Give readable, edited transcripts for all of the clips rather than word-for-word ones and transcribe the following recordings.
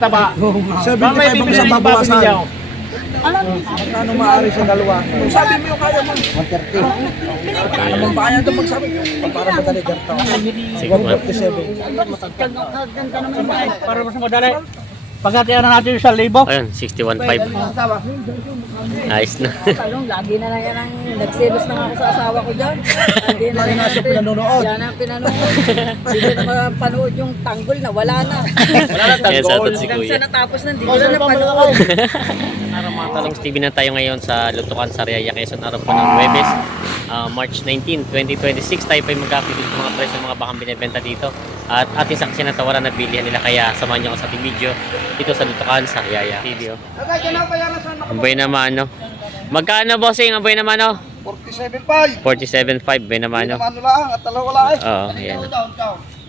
Taba. 75 ang isang babawasan. Alam mo, Magkano maaari sa dalawa? Kung sabi mo yung kaya mo. 130. Ano mong kaya ito magsabi? Para madali garto. Siguro. 157. para mas madali. Pagkatiyan na natin yung 1,000. Ayun, 61.5. Ayos na. Talong, lagi na lang yan ang nagselos na nga ako sa asawa ko dyan. Lagi na Lagi lang na siya pinanonood. Yan ang pinanood. Hindi na mapanood yung tanggol na wala na. Kaya sa atot si Hanggang Kuya. sa natapos na, hindi ko na napanood. Araw mga talong TV na tayo ngayon sa Lutukan, Sariaya, Quezon. Araw po ng Huwebes, March 19, 2026. Tayo pa yung mag-update ng mga presyo ng mga bakang binibenta dito. At ating saksi na tawaran na bilihan nila. Kaya samahan nyo ako sa ating video dito sa Lutukan, Sariaya TV. Ang boy naman, no? Magkano, bossing? Ang boy naman, no? 47.5. 47.5, boy naman, no? Ano lang, at talaga wala eh. Oo, ayan.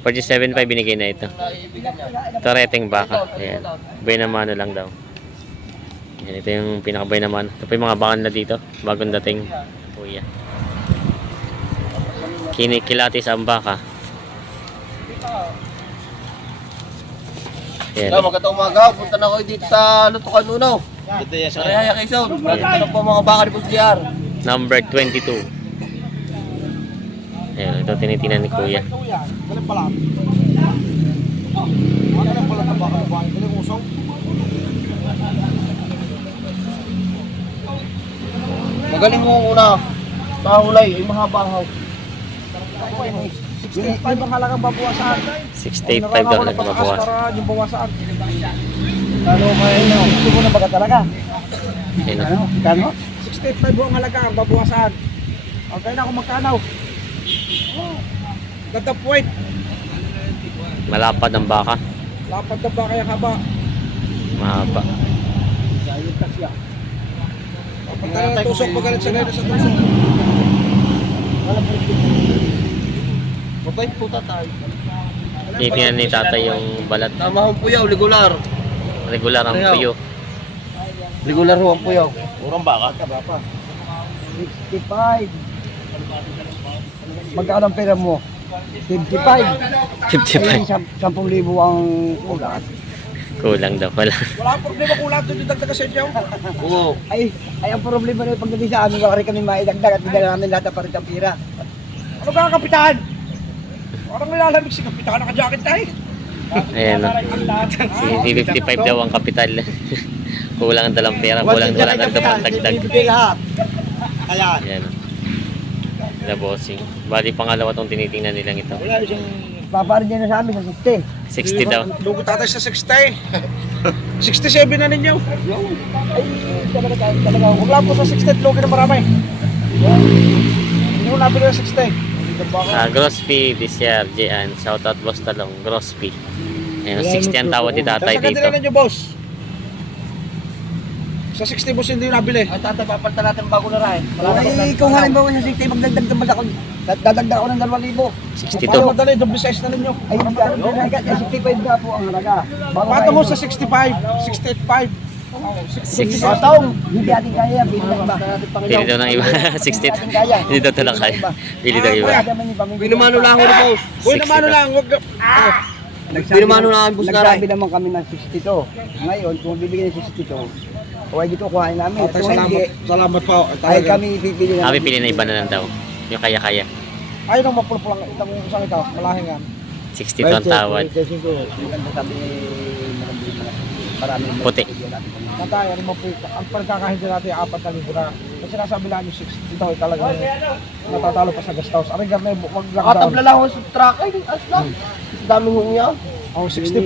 47.5 binigay na ito. Ito reteng baka. Ayan. Boy naman lang daw. Ayan, ito yung pinaka-boy naman. Ito pa yung mga bakan na dito. Bagong dating kuya. Kinikilatis ang baka. Ayan. Magandang umaga, punta na ako dito sa Lutukan Uno. Sariaya Quezon. Ito po mga baka ni Busliar. Number 22. Ayan, ito tinitingnan ni kuya. Galing pala. Galing pala ng baka ng buhay. Galing usong. Magaling mo una. Mahulay, ay mahabahaw. 65 ang halagang babawasan. 68.5 daw na mabawas. Para yung bawasan. Kano kaya nyo? Gusto mo na baga talaga? Ayan na. Kano? 65 ang halaga ang babawasan. Okay na kung magkano. Ganda point. Malapad ang baka. Lapad na ba kaya haba? Mahaba. Sayot ka siya. Pagkano ng tusok, magalit siya ngayon sa tusok. Alam mo Mabait po tatay. Tinitingnan ni tatay yung balat. Tama ang puyaw, regular. Regular ang Ayaw. puyo. Regular ho ang puyaw. Urang baka? Taba pa. 65. Magkano ang pera mo? 55. 55. 10,000 ang ulat. Kulang daw pala. Wala ang problema kung ulat doon yung dagdag sa inyo. Oo. Ay ang problema na yung pagdating sa amin, wala rin kami maidagdag at hindi namin lahat ang parit ang pira. Ano ka, kapitan? Parang nilalamig si kapitan, naka-jacket tayo. Ayan o. Si 55 daw ang kapital. Kulang ang dalang pera. Kulang wala na dapat dagdag. Bibigay lahat. Ayan. Ayan o. The bossing. Bali pangalawa tong tinitingnan nilang ito. Wala siyang paparin niya na sa amin sa 60. 60 daw. Lugo tatay sa 60. 67 na ninyo. Ay, talaga. Huwag lang po sa 60, lugi na marami. Hindi mo nabili na 60. Gross fee this year, Jian. Shoutout boss talong. Gross fee. Ayan, 60 ang tawad ni tatay Sa dito. kanila ninyo, boss. Sa 60 boss hindi nabili. Ay tatay, papalitan natin bago na rin. Ay, kung halimbawa sa 60, magdagdag naman ako. Dadagdag ako ng 2,000. 62. Para madali, double size na ninyo. Ay, 65 na po ang halaga. Pato mo sa 65, 68.5. 6. Patong, hindi ating kaya, bilang ba? Pili daw ng iba. 60. Hindi daw ito lang kaya. Pili daw iba. Binumano lang ako ni boss. Uy, naman lang, wag. Binumano lang ang bus na Nagsabi rin. naman kami ng 62. Ngayon, kung bibigyan ng 62, okay dito kuhain namin. Tatay, Kung hindi, salamat po. ay kami pipili Kami namin. pili na iba na lang daw. Yung kaya-kaya. Ayun ang mapulpulang itang isang ito, malahingan. 62 ang tawad. Sabi ni marami Puti. Tatay, ano mo po, ang pagkakahinda natin 4,000 na. Kasi sinasabi lang yung 60, ito talaga natatalo pa sa guest house. Aray, gamay, wag lang Nakatabla lang ako sa truck. Ay, as lang. Sa dami ho niya. Oh, 65.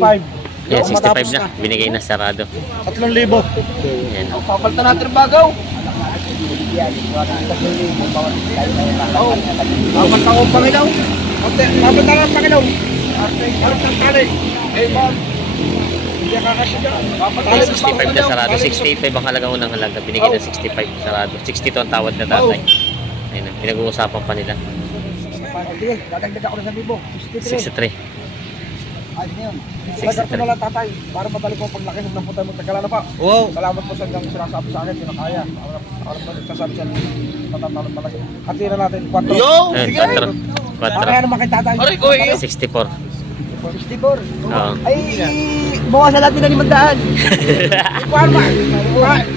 Yan, Yung matapos 65 na. Binigay na sarado. 3,000. Yan. Papalitan natin ang bagaw. Oo. Apat na akong Panginoon. Apat na akong Panginoon. Apat ng tali. Eh, ma'am. Hindi kakasya dyan. Apat na 65 na sarado. 68 ang halaga unang halaga. Binigay na 65 sarado. 62 ang tawad na tatay. Ayun, pinag-uusapan pa nila. Sige, dadagdag ako na sa libo. 63. 63. Ayos na yun. Talaga ko na lang tatay. Para madali ko paglaki. Huwag na po tayo magtagala na pa. Wow. Salamat po sa hanggang sinasabi sa akin. Pinakaya. Alam mo, nagsasabi siya. Natatalon malaki. At tira natin. 4. Yo! Ayun, Sige! 4. Kaya naman kay tatay. Aray ko eh. 64. 64. Oo. Ay, bawasan natin na 500.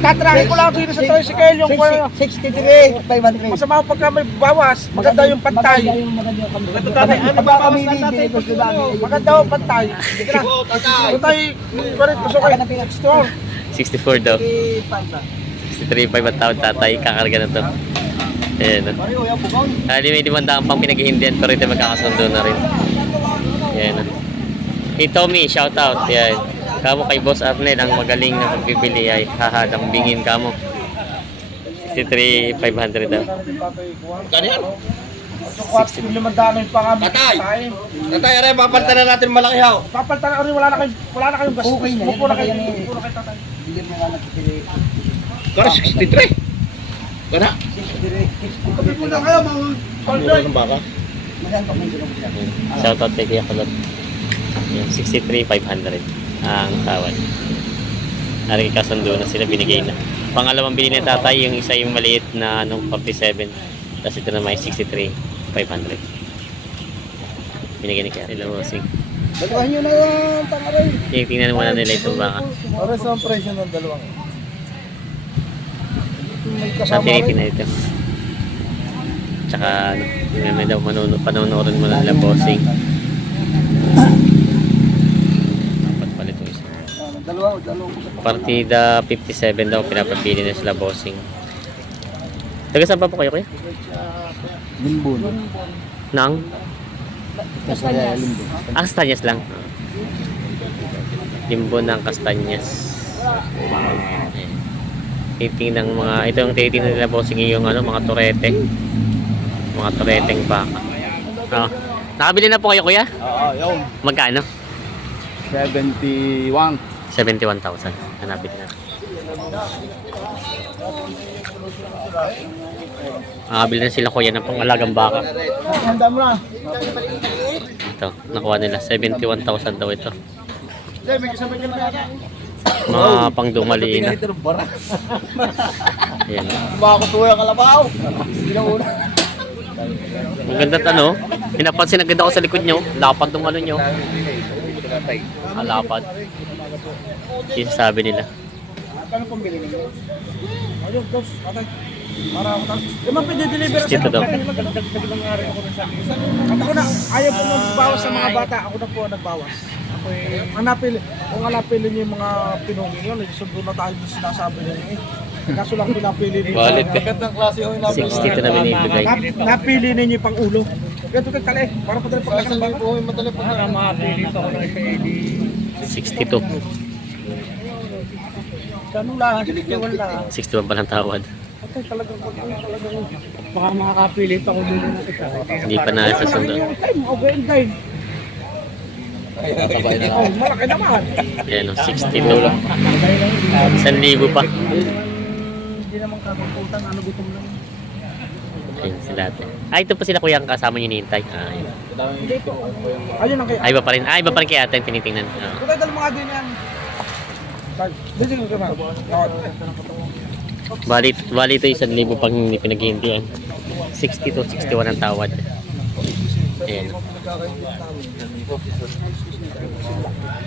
Tatrakin ko lang dito sa tricycle yung 63, 500. masama pagka may bawas. Maganda yung pantay. Maganda tayo. Ano ba kami bawas na natin? gusto namin. Maganda yung pantay. Sige na. Pantay. Gusto ko 64 daw. 63.5 ang tawad tatay. Kakarga na to. Ayan. May 500 pang pinaghihindihan pero ito magkakasundo na rin. Ayan. Hey Tommy, shout out. Ayan. Kamo kay Boss Arnel ang magaling na pagbibili ay hahadang bingin kamo. 63,500 daw. Ganyan. 65 dami pa kami. Tatay! Tatay, aray, papalitan na natin malaki haw. Papalitan na rin, wala na kayong gastos. Okay na yan. Upo na kayo. Okay na yan. Upo na kayo, tatay. Hindi mo nga nagpipili. Kara 63. Kana? 63. Sabi mo na kayo, mga partner. Ng baka. Maganda pa may tulong sila. Shout out kay Kuya Kulot. Ayan, 63,500 ang tawad. Nari kasundo na sila, binigay na. Pangalawang bili ni tatay, yung isa yung maliit na 47. Tapos ito naman ay 63,500. Binigay ni Kuya Bossing. Dalawahan nyo na yung tangaray. Tingnan muna nila itong baka. Para sa presyo ng dalawang. May Sa tinitingnan ito. Tsaka ano, may daw panonoorin mo na nila Bossing. Dapat pala ito isa. Dalawang. Partida 57 daw pinapabili na sila Bossing. Taga saan pa po kayo kuya? Limbon. Nang? Kastanyas. Kastanyas lang. Limbo ng Kastanyas. Titingnan ng mga ito yung titingnan nila Bossing yung ano mga turete. Mga tureteng baka. Oh. Nakabili na po kayo kuya? Oo, yun. Magkano? 71. 71,000. Hanapin na. Nakabili na sila kuya ng pangalagang baka. Handa mo na. Ito, nakuha nila 71,000 daw ito. May kasama niyo na. Mga pangdumali na. Ayan. Makakutuwa ang kalabaw. Ang ganda ano, pinapansin agad ako sa likod nyo. Lapad ng ano nyo. Lapad. Yung sabi nila. Kano pong bili ninyo? Ayun, dos, tatay. Para ako tapos. Yung pwede deliver sa Dito daw. Magdagdag lang nga rin ako ng sabi. At ako na, ayaw po magbawas sa mga bata. Ako na po ang nagbawas. Ako kung hanapili niyo yung mga pinungi nyo, nagsundo na tayo sa sinasabi niyo eh. Kaso lang pinapili niyo. Wallet eh. Magandang klase yung 60 na binibigay. Napili ninyo yung pang ulo. Ganito kay tali. Para pa tayo pagkakang baka. Para makapili pa ako ng isa edi. 62. Ganun lang, 61 lang. 61 pa lang tawad. Okay, talagang Baka makakapili pa ako dito ng isa. Hindi pa na sa sundo. okay, guide. Oh, malaki naman. Ayan o, 62. 1,000 pa. Hindi naman kakututan, ano gutom lang. Ayun sila ate. Ito po sila kuya ang kasama nyo nihintay. Ayun. Ayun ang kaya. Iba pa rin. Iba pa rin kaya ate ang tinitingnan. Kung tayo mga din yan. Dito ka ba? Bali ito 1,000 pang hindi pinaghihintian. 60 to 61 ang tawad. Ayan.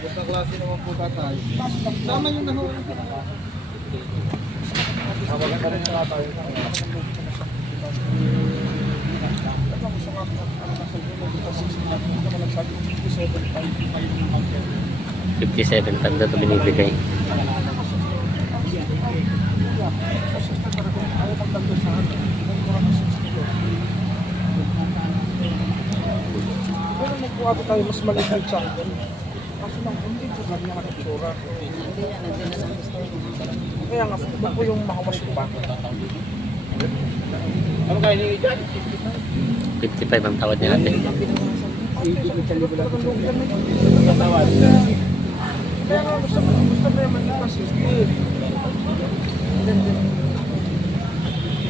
Magandang klase naman po tatay. Sama yung nahuli. Maganda rin yung tatay. 57 tanda ito binibigay. Pero nagkuha ko tayo mas maliit sa akin. Kaso lang, hindi ko lang yung nakitsura. Kaya nga, iba po yung makawas ko pa. Ano kaya niyo dyan? 55 ang tawad niya natin. Kaya nga, gusto mo yung malipas.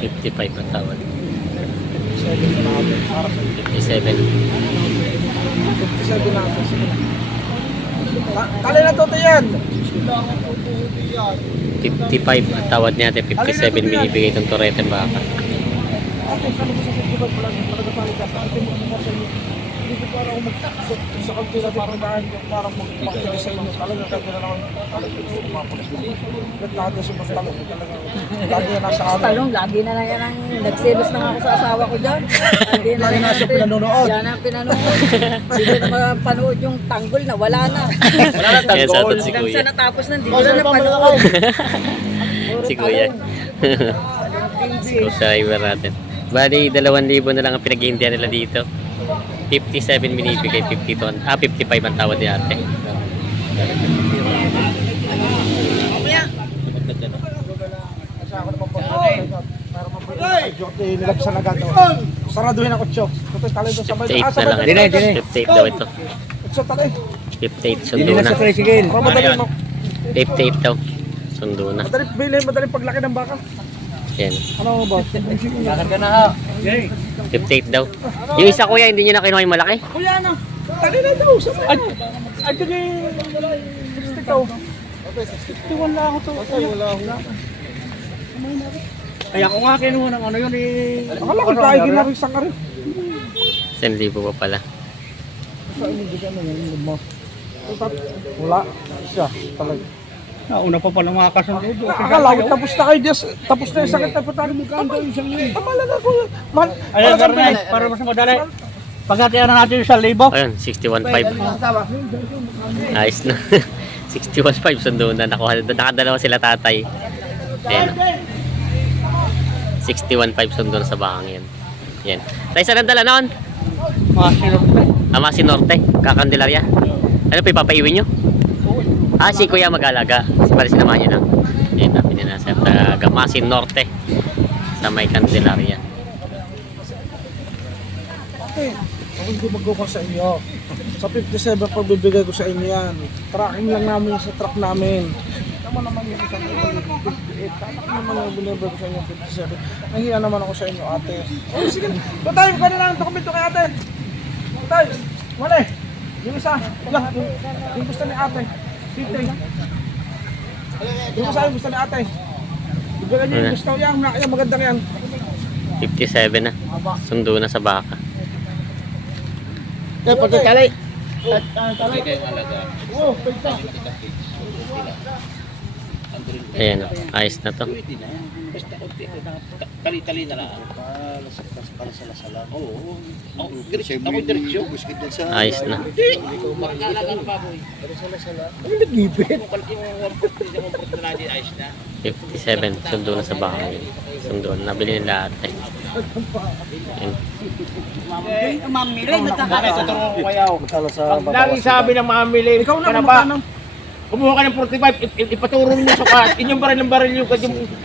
55 ang tawad. 57 na natin. 57. 57 na natin. Tali na toto yan. 55 ang tawad niya natin. 57 binibigay itong turete baka. Okay, kano ko sa 55 pala. Malagapalik ka. Ate mo sa inyo. Hindi ko para ako sa kanila para dahil yung parang magpapakili sa inyo. Talaga kaya na ako umapos. Ba't lahat na sumastalong talaga. Lagi na nasa amin. Talong, lagi na lang yan ang nagselos na nga ako sa asawa ko dyan. Hindi na Lagi na siya pinanonood. Yan ang pinanood. Hindi na mapanood yung tanggol na wala na. Wala na Ayan, sa atin si Hanggang Kuya. sa natapos na, hindi ko na napanood. Si Kuya. Si subscriber natin. Bali, 2,000 na lang ang pinaghihintihan nila dito. 57 binibigay, 55 ang tawad ni ate. Kasi ako naman po. Para mabuhay. Nilabsan agad. Saraduhin ang 8. Tapos talay doon sa may. 58 na lang ito. 58 daw ito. 8 talay. 58 sundo Hindi na na. sa tricycle. Para madali mo. 58 daw. Sundo na. Madaling paglaki ng baka. Yan. Ano ba? Kakarga na ha. 58 daw. Yung isa kuya, hindi nyo na kinuha yung malaki? Kuya na. Tali na daw. Ay, ito yung 60 daw. 61 lang ako to. Wala ako. Kaya ako nga kinuha ng ano yun eh. Akala ko tayo ginarisang ka rin. 1,000 pa pala. Wala. Siya. Talaga. Nauna pa pala mga kasunod. Akala ko tapos na kayo Diyos. Tapos na yung sakit na putang mo. Tamalaga ko. Ayan, Karnay, para mas madali. Pagkatiyan na natin yung 1,000. Ayun, 61.5. Ayos na. 61.5 sundo na. Nakadalawa sila tatay. Ayan. 61.5 sundo na sa bakang yan. Yan. Tayo saan ang dala noon? Mga sinurte. Amasin Norte, Kakandilarya. Ano pa ipapaiwin nyo? Si Kuya mag-alaga. Para sinamahan nyo lang. Yan, namin na sa Gamasin Norte. Sa may Candelaria. Okay. Ako hindi mag-go sa inyo. Sa 57 pagbibigay ko sa inyo yan. Tracking lang namin sa truck namin. Tama naman yung isang 58. Tatak naman yung binibigay ko sa inyo 57. Nahiya naman ako sa inyo ate. Oh, sige. Patay, magkano lang ang dokumento kay ate. Patay. Wala. Yung isa. Yung gusto ni ate. City. Yung isa yung gusto ni ate. Bigyan niyo yung gusto yan. Yung magandang yan. 57 na. Sundo na sa baka. Eh, pagkakalay. Ayan, ayos na to. Tali-tali na lang. Para sa lasalan. Oo. Ako diretsyo. Ayos na. 57, sundo na sa bahay. Sundo na, nabili nila ate. Ayan. Mamili, nagkakaroon. Tutulungan ko kayo. Lagi sabi ng mamili. Ikaw na Kana kung ba? magkano. Kumuha ka ng 45, ipaturo mo sa sukat. Inyong baril yung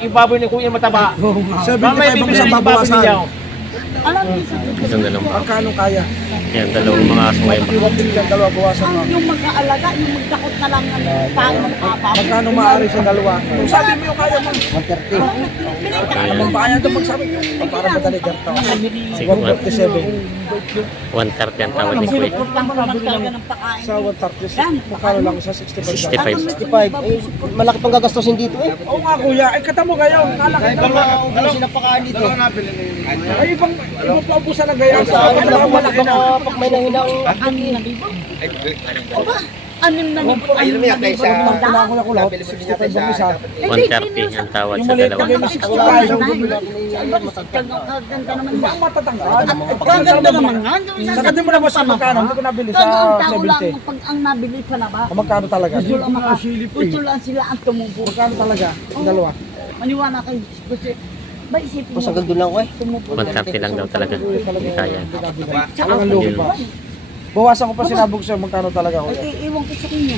ibaboy ni Kuya mataba. 75 Mamaya ang bibili isang ng ibaboy babawasan. ninyo. Isang dalawang baka. Magkano kaya? Ayan, dalawang mga aso ngayon. Iwag din yan, dalawa bawasan mo. Yung mag-aalaga, yung magdakot na lang ng paano ng kapaw. Magkano maaari sa dalawa? Kung sabi mo yung kaya mo. 130. Anong ba kaya ito magsabi? Para madali ganito. Sige, 157. 130 ang tawad ni Kuya. Lang naman talaga ng pakain. Sa 130. Magkano lang sa 65? 65. 65. Eh, malaki pang gagastusin dito eh. Oo nga kuya, ay kata mo kayo. Kalaki na ba? Ano sinapakaan dito? Ay ibang pa ubusan na gayon. Sa akin lang malaki na pag may nahinang Anim na libo. Ayun na kaysa. Kailangan ko lang 65 ang isa. 130 ang tawad Yung sa maliit dalawa. na gayon 65. Ganda naman ba? Ang matatanggal. Ganda naman nga. Sa kanya mo na boss magkano? Hindi ko nabili sa Ang tao lang 70. pag ang nabili pa na ba? Magkano talaga? Gusto lang sila ang tumubo. Magkano talaga? Yung dalawa. Maniwala kayo. Gusto. Ba isipin mo? Mas hanggang doon lang ko eh. Tumubo. 130 lang daw talaga. Hindi kaya. Tsaka Walang lugi pa. Bawasan ko pa sinabog sa'yo magkano talaga kuya. ay iwan ko sa kanya.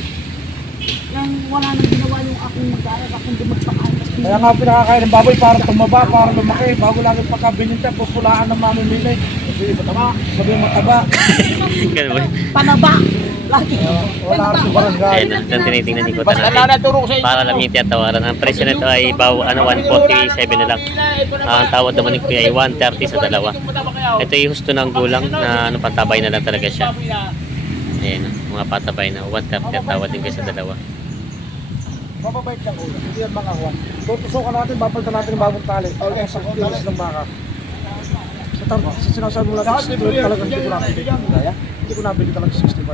Nang wala nang ginawa yung aking mag-aaral, akong di magpakain. Kaya nga pinakakain ng baboy para tumaba, para lumaki. Bago lang yung pagkabilinta, pupulaan ng mamimili. Sabi mataba, sabi mataba. Ganun ba? Panaba! Lagi. Wala rin sa barangay. Ayun na, ang tinitingnan ni Kuya Basta natin. naturo ko sa inyo. Para lang yung tiyatawaran. Ang presyo nito ay 147 na lang. Ang tawad naman ni Kuya ay 130 sa dalawa. Ito ay husto ng gulang na patabay na lang talaga siya. Ayan, mga patabay na 130 ang tawad din kayo sa dalawa. Mababait lang ulo, hindi yan mga huwan. Tutusukan natin, babalitan natin yung bagong tali. Okay, sa kilos ng baka. Sa sinasabi mo lang, 65 talaga hindi ko nabili. Hindi ko nabili talaga 65.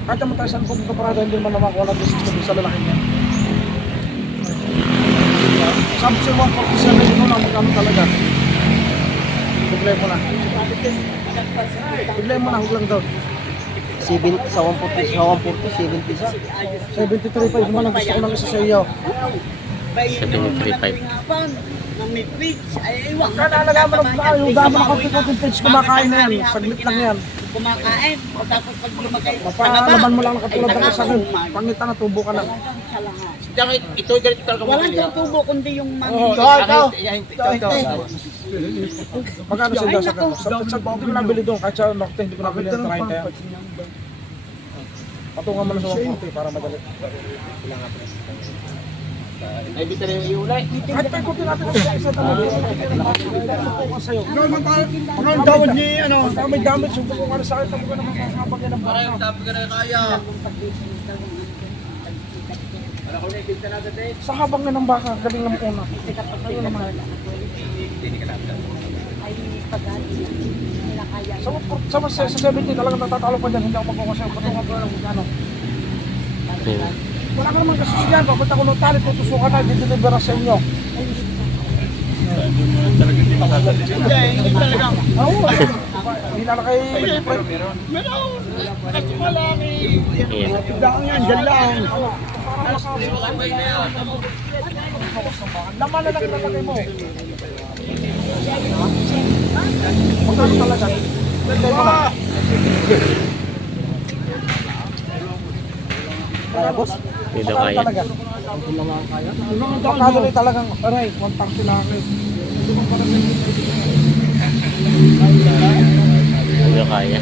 Kahit naman tayo saan pumunta parada, hindi naman naman wala ng 65 sa lalaki niya. Sabi siya 147 yun lang magkano talaga. Problema na. Problema na, huwag lang daw. 7 sa 140, 70 sa. 73.5 naman ang gusto ko ng isa sa iyo. 73.5. Kaya nalaman mo na yung dami ng konti-konti page kumakain na yan. Saglit lang yan. Kumakain, o tapos pag lumagay, Mapalaman mo lang nakatulad ng saglit. Pangita na, tubo ka na. Diyan, ito ganito talaga mo. walang yung tubo kundi yung Oo, mani. ito. Magkano sa dasa ka? Sa hindi ko nabili doon. Kahit sa Norte, hindi ko nabili ng 30 yan. Patungan mo na sa 140 para madali. Ay, dito na yung iulay. Kahit pa ikutin natin ang isa talaga. Tutukan sa'yo. Ang dawad niya, ano? May damage yung tutukan sa akin. Tamo ka naman kakabag yan ang baka. Sabi ka na kaya. Sa habang na ng baka, galing ng una. Ayun naman. Sa 70 talagang natatalo pa dyan. Hindi ako magkakasayo. Patungan ko lang ano. Wala ka naman gastos yan. Papunta ko ng tali, tutusukan na. Dideliver sa inyo. Oo. Hindi na kay... Ayan. Daan yan, dyan lang. Laman na lang ilalagay mo. Magkano talaga? Dito kaya. Magkano rin talagang, aray, 1 lang. Dito kaya.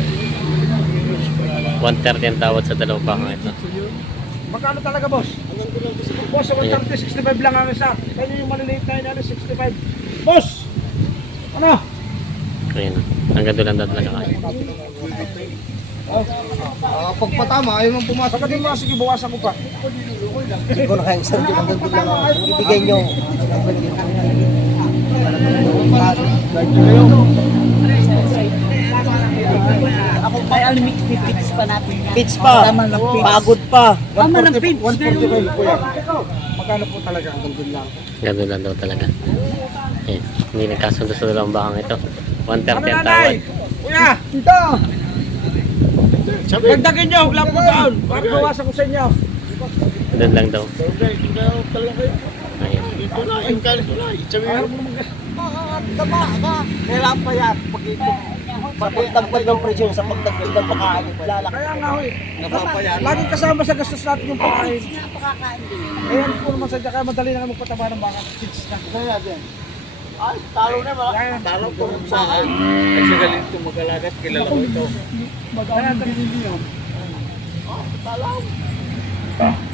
130 ang tawad sa dalawang baka ito. Magkano talaga, boss? Boss, 130, 65 lang ang isa. Kaya yung maliliit na yun, 65. Boss! Ano? Ayan. Hanggang doon lang daw talaga kaya. Pagpatama, ayaw mong pumasok. Pagkating mo, sige, buwasan ko pa. Hindi ko na kayang isang doon hanggang doon lang ako. Ibigay nyo. Ako kay Almik, pipits pa natin. Pitch pa. Pagod pa. Tama ng pits. 145 po yan. Magkano po talaga? Hanggang doon lang. Hanggang doon lang daw talaga. Ayan. Hindi nagkasundo sa dalawang bakang ito. 130 Ano ang nanay? tawad. Kuya! Tito! Dagdagin nyo, huwag lang po doon. Para bawasan ko sa inyo. Doon lang daw. Ayan. Kailangan pa yan. Sa pagdagdag ng presyo, sa pagdagdag ng pagkain, lalaki. Kaya nga ho eh. Laging kasama sa gastos natin yung pagkain. Napakakain din. Ayan po naman sa kaya madali na magpataba ng baka. Kids na. Kaya din. Ay, talo na ba? Talo po sa akin. Kasi galing ito mag-alagat, kilala ko ito. Kaya dalili yun.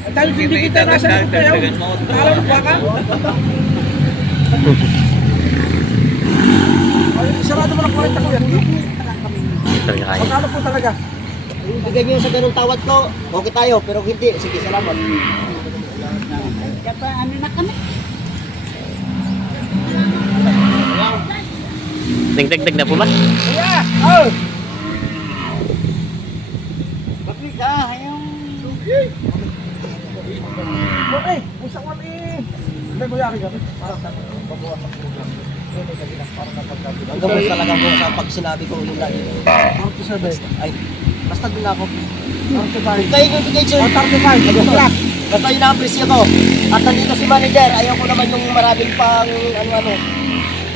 Dahil hindi kita nasa ito kayo. Talo ng baka. Ay, sarado mo ng 40 ko yan. Talaga kaya. Magkano po talaga? Ibigay nyo sa ganung tawad ko, okay tayo. Pero hindi, sige, salamat. Kaya pa, ano na kami? Nagdagdag na po ba? Kuya! Oh! Bakit ka? Yung... Okay, usang wala eh. Hindi ko yaki kami. Parang babawasan ko lang. Ang gamot talaga ko sa pag sinabi ko yung lagi. 37. Ay, basta doon ako. 35. Kaya yung education. 35. Basta ina-appreciate ko. At nandito si manager, ayaw ko naman yung maraming pang ano-ano.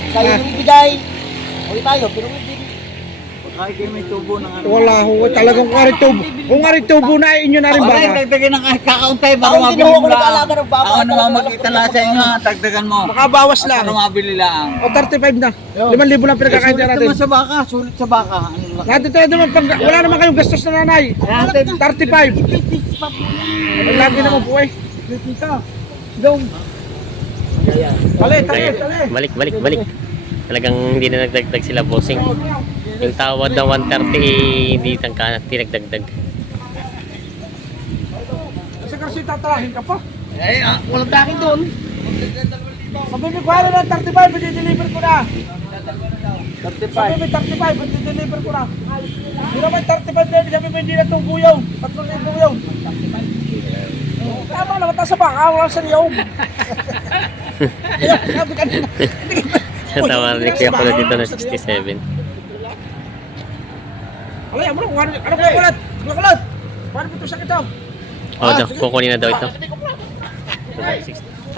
Kaya yung ibigay, okay tayo, pero hindi. Wala ho, talagang karitubo. Kung karitubo na, inyo na rin ba? dagdagan ng kakauntay Ako hindi ako nag-alaga ng baka. Ako naman magkita lang sa inyo, dagdagan mo. Makabawas lang. Ano mabili lang? O 35 na. 5,000 lang pinagkakain natin. Sulit sa baka, sulit sa baka. Ano lang? Natin tayo naman, wala naman kayong gastos na nanay. 35. Lagi naman po eh. Tali. Balik. Talagang hindi na nagdagdag sila, bossing. Yung tawad na 130, hindi nagdagdag. Kasi kasi tatarahin ka pa. Eh, walang takin doon. Sabi ko na ng 35, i-deliver ko na. 35. Sabi mo 35, i-deliver ko na. Hindi naman 35 na, sabi mo hindi na itong buyaw. 3,000 buyaw. Tama naman, tayo sa baka, wala sa liyaw. Sabi kanina. Tawaran ni Kuya Kulot dito na 67. Alay, ano kaya kulat? Kuya Kulot, paano po ito sakit ito? Oh, kukunin na daw ito.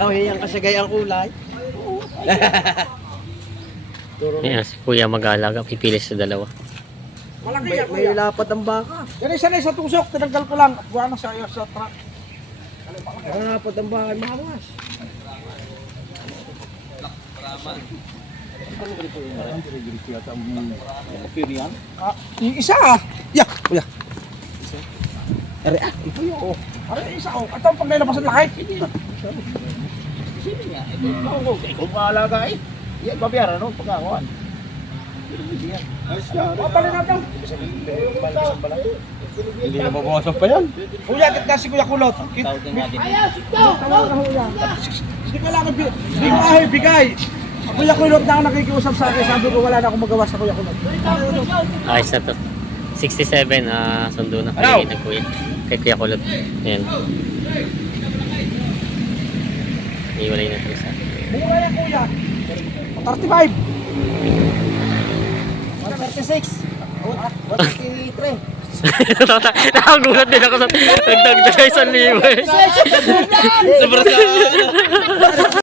Oh, yan kasagay ang kulay. Ayan, si Kuya mag-aalaga, pipili sa dalawa. Malaki yan, May kuya. lapad ang baka. Yan isa na sa tusok, tinanggal ko lang. Buwan na sa iyo sa truck. Ang lapad ang baka, mahawas. Yung isa ah. Ya, kuya. Are ah, ito yun. Oh. Are isa oh. Ito ang paglilabas ng laki. Ikaw maalaga eh. Yan, babayaran no, pagkakuan. Papalin natin. Hindi na mabawasan pa yan. Kuya, kita si Kuya Kulot. Tawag ka kuya. Hindi ko lang hindi ko ahay bigay. Kuya Kulot na ako nakikiusap sa akin. Sabi ko wala na akong magawa sa Kuya Kulot. Ayos na to. 67, sundo na paligid ng Kuya. Kay Kuya Kulot. Ayan. Iwalay na ito isa. Mura yan kuya. 35. 136. 153. Nakagulat din ako sa nagdagdag 1,000 eh. Sobra sa